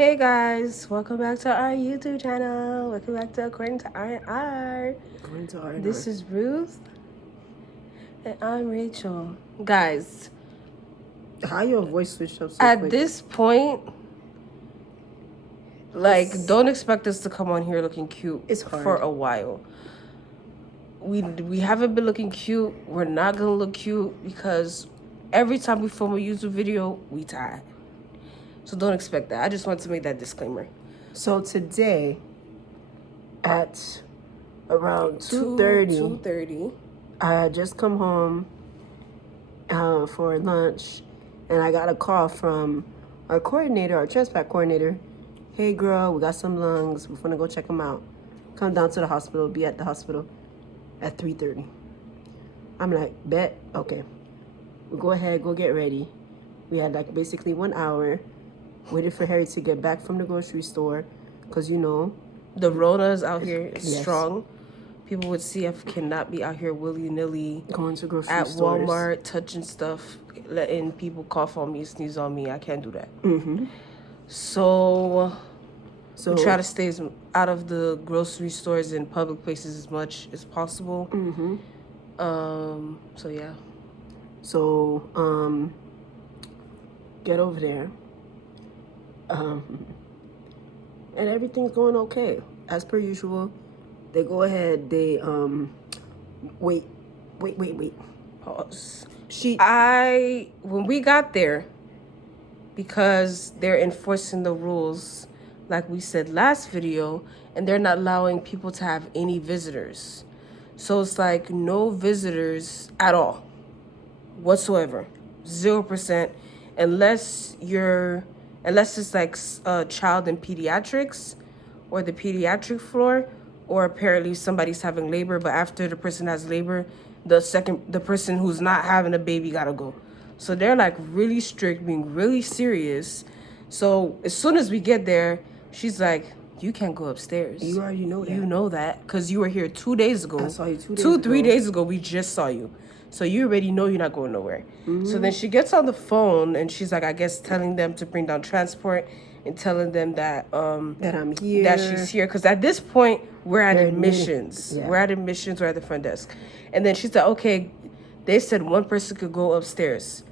Hey guys, welcome back to our YouTube channel. Welcome back to According to R&R. According to R&R. This is Ruth, and I'm Rachel. Guys, how your voice switched up so at quick? this point, don't expect us to come on here looking cute. It's hard. For a while. We haven't been looking cute. We're not gonna look cute because every time we film a YouTube video, we tie. So don't expect that. I just wanted to make that disclaimer. So today, at around 2:30, I had just come home for lunch, and I got a call from our coordinator, our transplant coordinator. Hey girl, we got some lungs. We're gonna go check them out. Come down to the hospital. Be at the hospital at 3:30. I'm like, bet, okay. We go ahead, go get ready. We had like basically 1 hour. Waited for Harry to get back from the grocery store, because you know the Rona's out here is strong. People with CF cannot be out here willy-nilly going to grocery at stores. Walmart, touching stuff, letting people cough on me, sneeze on me. I can't do that. So we try to stay out of the grocery stores and public places as much as possible. So yeah. So get over there. And everything's going okay as per usual. They go ahead. They wait. Pause. When we got there, because they're enforcing the rules, like we said last video, and they're not allowing people to have any visitors. So it's like no visitors at all, whatsoever, 0%, unless it's like a child in pediatrics or the pediatric floor, or apparently somebody's having labor, but after the person has labor, the person who's not having a baby gotta go. So they're like really strict, being really serious. So as soon as we get there, she's like, you can't go upstairs. You already know that. You know that because you were here 2 days ago. I saw you 2 days ago. 3 days ago, we just saw you. So you already know you're not going nowhere. So then she gets on the phone and she's like, I guess telling them to bring down transport and telling them that that I'm here, that she's here. Because at this point, we're at admissions. Yeah. We're at admissions. We're at the front desk. And then she said, okay, they said one person could go upstairs.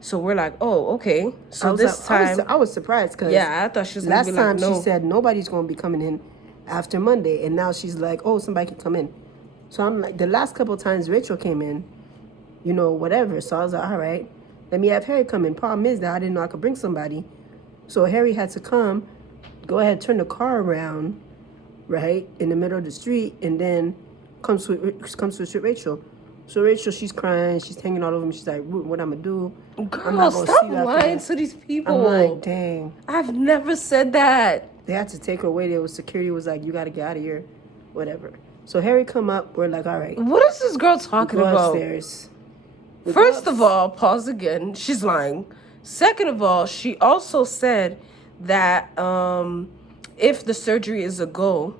So we're like, oh, okay. So this time, I was surprised because I thought she was last gonna be time like, no. She said nobody's going to be coming in after Monday, and now she's like, oh, somebody can come in. So I'm like, the last couple of times Rachel came in, you know, whatever. So I was like, all right, let me have Harry come in. Problem is that I didn't know I could bring somebody. So Harry had to come, go ahead, turn the car around, right, in the middle of the street, and then comes with Rachel. So Rachel, she's crying, she's hanging all over me. She's like, what I'm going to do? Girl, stop lying to these people. I'm like, dang. I've never said that. They had to take her away. There was security was like, you got to get out of here, whatever. So Harry come up. We're like, all right. What is this girl talking about? Upstairs. First of all, pause again. She's lying. Second of all, she also said that if the surgery is a go,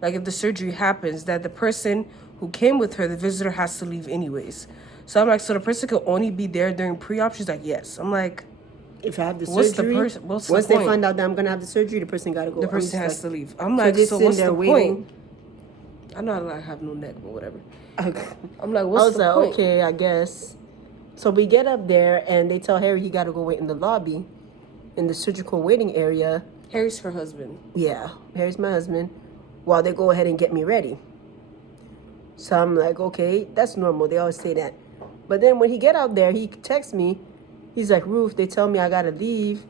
like if the surgery happens, that the person who came with her, the visitor, has to leave anyways. So I'm like, so the person could only be there during pre-op? She's like, yes. I'm like, if I have the surgery, what's once the they find out that I'm going to have the surgery, the person got to go. The person has to leave. I'm like, so what's the point? I'm not like I have no neck, but whatever. Okay. I'm like, what's the point? Okay, I guess. So we get up there and they tell Harry he got to go wait in the lobby, in the surgical waiting area. Harry's her husband. Yeah, Harry's my husband. While they go ahead and get me ready. So I'm like, okay, that's normal. They always say that. But then when he get out there, he texts me. He's like, Ruth, they tell me I got to leave.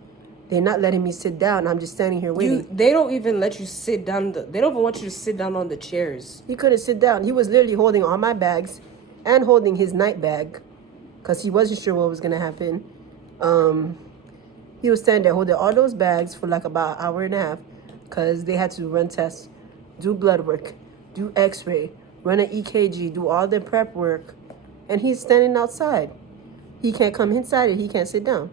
They're not letting me sit down. I'm just standing here waiting. They don't even let you sit down. They don't even want you to sit down on the chairs. He couldn't sit down. He was literally holding all my bags and holding his night bag because he wasn't sure what was going to happen. He was standing there holding all those bags for like about an hour and a half because they had to run tests, do blood work, do x-ray, run an EKG, do all the prep work. And he's standing outside. He can't come inside and he can't sit down.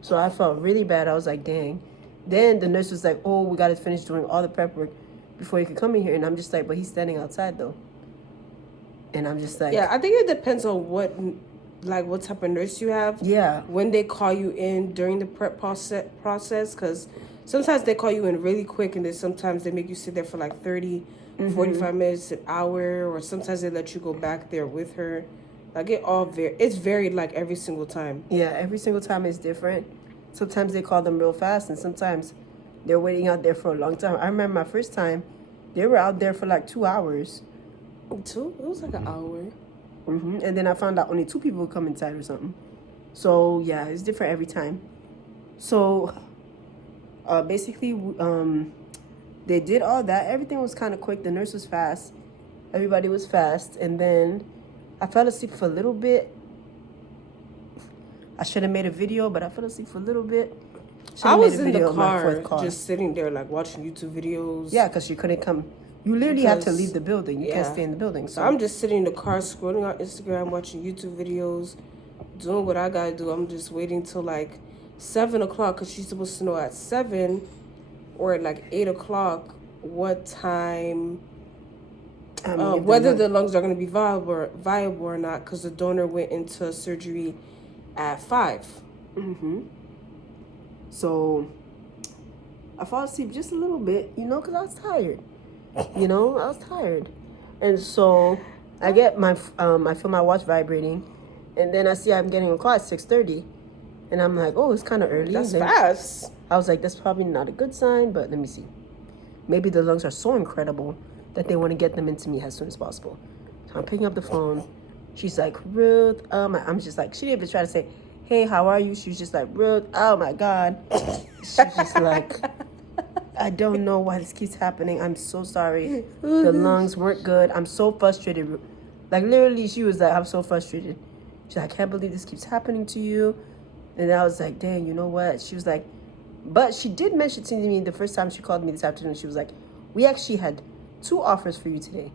So I felt really bad. I was like, dang. Then the nurse was like, oh, we got to finish doing all the prep work before you can come in here. And I'm just like, but he's standing outside, though. And I'm just like... Yeah, I think it depends on what type of nurse you have. Yeah. When they call you in during the prep process, because sometimes they call you in really quick, and then sometimes they make you sit there for like 30, 45 minutes, an hour, or sometimes they let you go back there with her. Like it's varied like every single time. Yeah, every single time is different. Sometimes they call them real fast, and sometimes they're waiting out there for a long time. I remember my first time, they were out there for like 2 hours. It was like an hour. And then I found out only 2 people would come inside or something. So yeah, it's different every time. So basically, they did all that. Everything was kind of quick. The nurse was fast. Everybody was fast. And then I fell asleep for a little bit. I should have made a video, but I fell asleep for a little bit. I was in the car, just sitting there, like, watching YouTube videos. Yeah, because you couldn't come. You literally had to leave the building. You can't stay in the building. So I'm just sitting in the car, scrolling on Instagram, watching YouTube videos, doing what I gotta do. I'm just waiting till, like, 7 o'clock, because she's supposed to know at 7 or at, like, 8 o'clock what time, whether the lungs are going to be viable or not, because the donor went into surgery at 5. So I fall asleep just a little bit, because I was tired. I was tired. And so I get I feel my watch vibrating, and then I see I'm getting a call at 6:30, and I'm like, oh, it's kind of early. That's fast. I was like, that's probably not a good sign, but let me see. Maybe the lungs are so incredible that they want to get them into me as soon as possible. So I'm picking up the phone. She's like, Ruth, I'm just like, she didn't even try to say, hey, how are you? She was just like, Ruth, oh my God. She's just like, I don't know why this keeps happening. I'm so sorry. The lungs weren't good. I'm so frustrated. Like, literally, she was like, I'm so frustrated. She's like, I can't believe this keeps happening to you. And I was like, dang, you know what? She was like, but she did mention to me the first time she called me this afternoon. She was like, we actually had 2 offers for you today.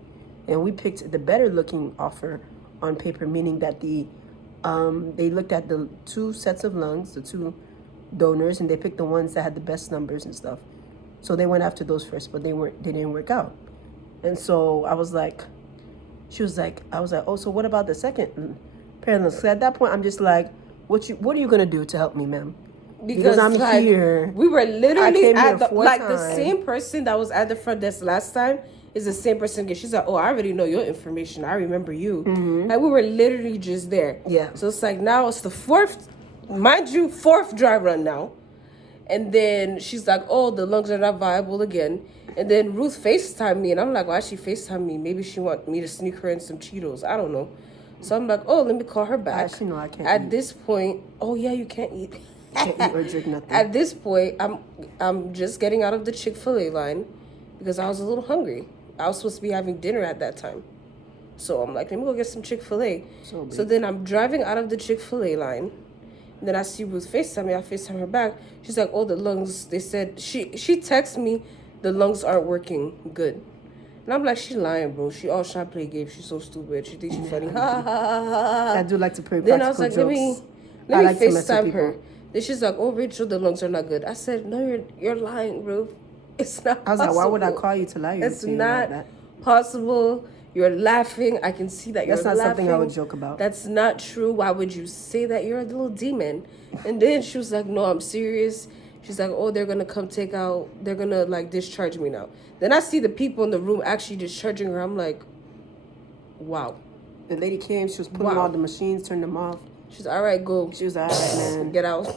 And we picked the better looking offer on paper, meaning that they looked at the 2 sets of lungs, the 2 donors, and they picked the ones that had the best numbers and stuff. So they went after those first, but they didn't work out. And so I was like, oh, so what about the second pair of lungs? So at that point, I'm just like, what are you gonna do to help me, ma'am? Because I'm here. We were literally at the same person that was at the front desk last time is the same person again. She's like, oh, I already know your information. I remember you. Like, we were literally just there. Yeah. So it's like, now it's the 4th dry run now. And then she's like, oh, the lungs are not viable again. And then Ruth FaceTimed me. And I'm like, why she FaceTime me? Maybe she want me to sneak her in some Cheetos. I don't know. So I'm like, oh, let me call her back. Actually, no, I can't At this point, oh, yeah, you can't eat. Can't eat or drink nothing. At this point, I'm just getting out of the Chick-fil-A line because I was a little hungry. I was supposed to be having dinner at that time. So I'm like, let me go get some Chick-fil-A. So then I'm driving out of the Chick-fil-A line. And then I see Ruth FaceTime me. I FaceTime her back. She's like, oh, the lungs, they said, she texted me, the lungs aren't working good. And I'm like, she lying, bro. She all trying to play games. She's so stupid. She thinks she's funny. I do like to play practical jokes. Then I was like, let me FaceTime her. Then she's like, oh, Rachel, the lungs are not good. I said, no, you're lying, Ruth. It's not possible. I was like, why would I call you to lie? It's not possible. You're laughing. I can see that you're laughing. That's not something I would joke about. That's not true. Why would you say that? You're a little demon. And then she was like, no, I'm serious. She's like, oh, they're going to come take out, they're going to, like, discharge me now. Then I see the people in the room actually discharging her. I'm like, wow. The lady came. She was putting all the machines, turned them off. She's all right, go. She was all right, man. Get out.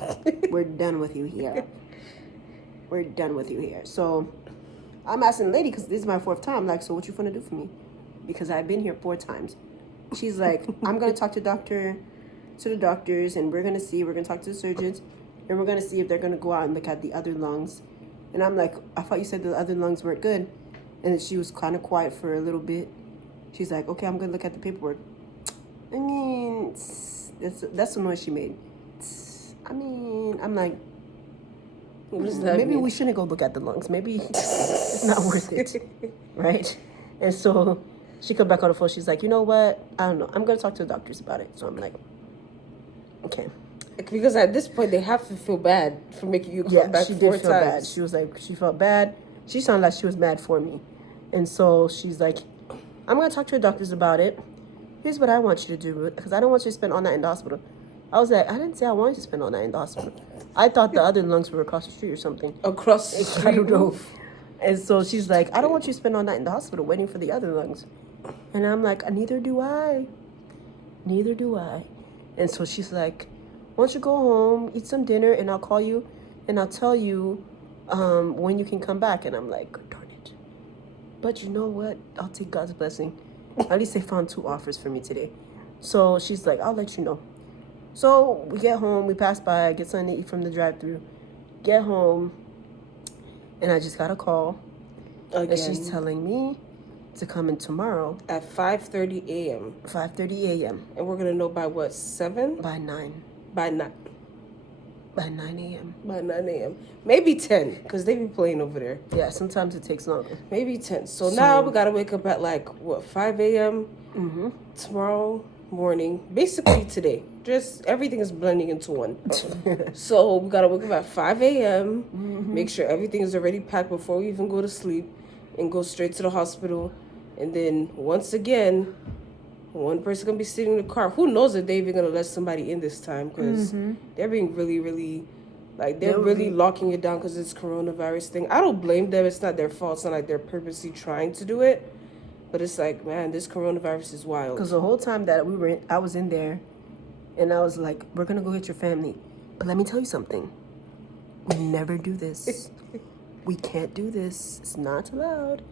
We're done with you here. We're done with you here. So I'm asking the lady, because this is my 4th time. Like, so what you finna do for me? Because I've been here 4 times. She's like, I'm going to talk to the doctors, and we're going to talk to the surgeons, and we're going to see if they're going to go out and look at the other lungs. And I'm like, I thought you said the other lungs weren't good. And then she was kind of quiet for a little bit. She's like, okay, I'm going to look at the paperwork. I mean, that's the noise she made. I mean, I'm like, what does that mean? We shouldn't go look at the lungs. Maybe it's not worth it, right? And so she come back on the phone. She's like, you know what? I don't know. I'm going to talk to the doctors about it. So I'm like, okay. Because at this point, they have to feel bad for making you come back 4 times. Yeah, she did feel bad. She was like, she felt bad. She sounded like she was mad for me. And so she's like, I'm going to talk to the doctors about it. Here's what I want you to do, because I don't want you to spend all night in the hospital. I was like, I didn't say I wanted you to spend all night in the hospital. I thought the other lungs were across the street or something. Across the street. I don't know. And so she's like, I don't want you to spend all night in the hospital waiting for the other lungs. And I'm like, neither do I. Neither do I. And so she's like, why don't you go home, eat some dinner, and I'll call you, and I'll tell you when you can come back. And I'm like, darn it. But you know what? I'll take God's blessing. At least they found 2 offers for me today. So she's like, I'll let you know. So we get home, we pass by, get something to eat from the drive-thru, get home, and I just got a call. Again. And she's telling me to come in tomorrow. At 5:30 a.m. 5:30 a.m. And we're going to know by what, 7? By 9. By 9. By 9 a.m. By 9 a.m. Maybe 10, because they be playing over there. Yeah, sometimes it takes longer. Maybe 10. So now we got to wake up at like, what, 5 a.m. Tomorrow morning. Basically today. Just everything is blending into one. So we got to wake up at 5 a.m. Make sure everything is already packed before we even go to sleep. And go straight to the hospital. And then once again, one person going to be sitting in the car. Who knows if they're even going to let somebody in this time. Because they're being really, really... Like, they're really locking it down because it's coronavirus thing. I don't blame them. It's not their fault. It's not like they're purposely trying to do it. But it's like, man, this coronavirus is wild. Because the whole time that I was in there, and I was like, we're going to go get your family. But let me tell you something. We never do this. We can't do this. It's not allowed.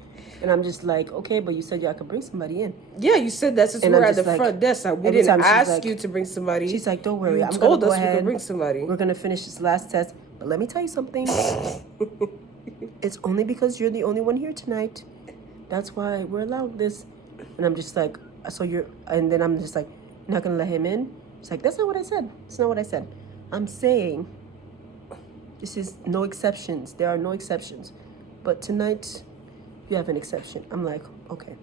And I'm just like, okay, but you said y'all could bring somebody in. Yeah, you said that since we're at the front desk. We didn't ask you to bring somebody. She's like, don't worry. You told us we could bring somebody. We're going to finish this last test. But let me tell you something. It's only because you're the only one here tonight. That's why we're allowed this. And I'm just like, and then I'm just like, you're not going to let him in? It's like, that's not what I said. That's not what I said. I'm saying this is no exceptions. There are no exceptions. But tonight, you have an exception. I'm like, okay.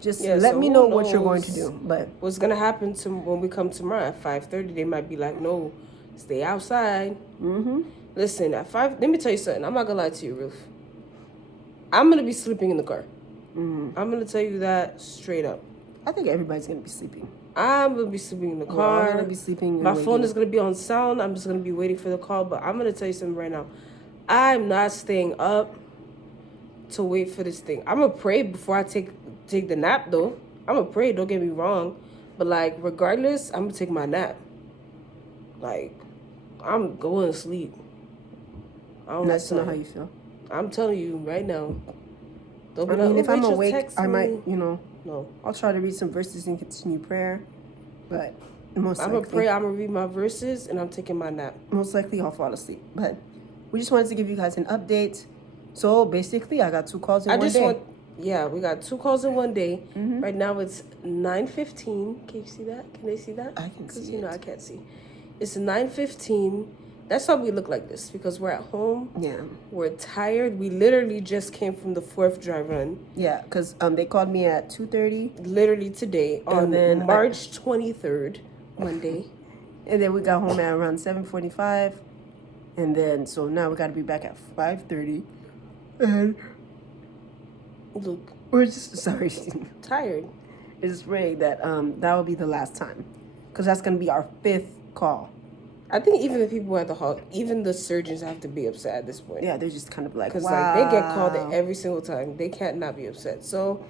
Just let me know what you're going to do. But what's going to happen when we come tomorrow at 5:30? They might be like, no, stay outside. Listen, at 5, let me tell you something. I'm not going to lie to you, Ruth. I'm going to be sleeping in the car. I'm going to tell you that straight up. I think everybody's going to be sleeping. I'm going to be sleeping in the car. I'm going to be sleeping. My phone is going to be on sound. I'm just going to be waiting for the call. But I'm going to tell you something right now. I'm not staying up to wait for this thing. I'm going to pray before I take the nap, though. I'm going to pray. Don't get me wrong. But, like, regardless, I'm going to take my nap. Like, I'm going to sleep. That's not how you feel. I'm telling you right now. I mean, if I'm awake, I might, No. I'll try to read some verses and continue prayer. But most likely, I'm going to pray, I'm going to read my verses, and I'm taking my nap. Most likely, I'll fall asleep. But we just wanted to give you guys an update. So, basically, I got 2 calls in one day. We got 2 calls in one day. Right now, it's 9:15. Can you see that? Can they see that? I can see it. Because, I can't see. It's 9:15. That's why we look like this, because we're at home. Yeah. We're tired. We literally just came from the 4th dry run. Yeah, because they called me at 2:30. Literally today, on March 23rd, Monday. And then we got home at around 7:45. And then, so now we got to be back at 5:30. And look, we're just, sorry. Tired. It's just praying that that will be the last time. Because that's going to be our 5th call. I think even the people at the hall, even the surgeons have to be upset at this point. Yeah, they're just kind of like, because like they get called every single time. They can't not be upset. So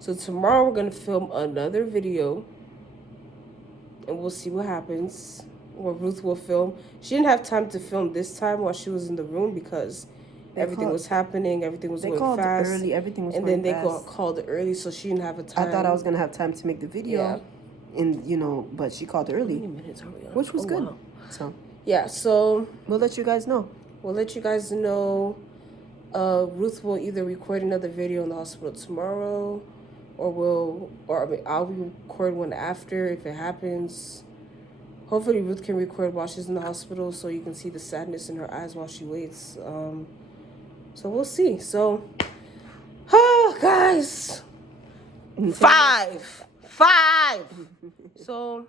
tomorrow we're gonna film another video, and we'll see what happens. Or Ruth will film. She didn't have time to film this time while she was in the room because everything was happening. Everything was going fast. Early. Everything was and going then fast. they called early, so she didn't have a time. I thought I was gonna have time to make the video. Yeah. And but she called early. How many minutes are we on? Which was good. Wow. So we'll let you guys know. Ruth will either record another video in the hospital tomorrow, I'll record one after if it happens. Hopefully Ruth can record while she's in the hospital so you can see the sadness in her eyes while she waits. So we'll see. So, guys, 5. So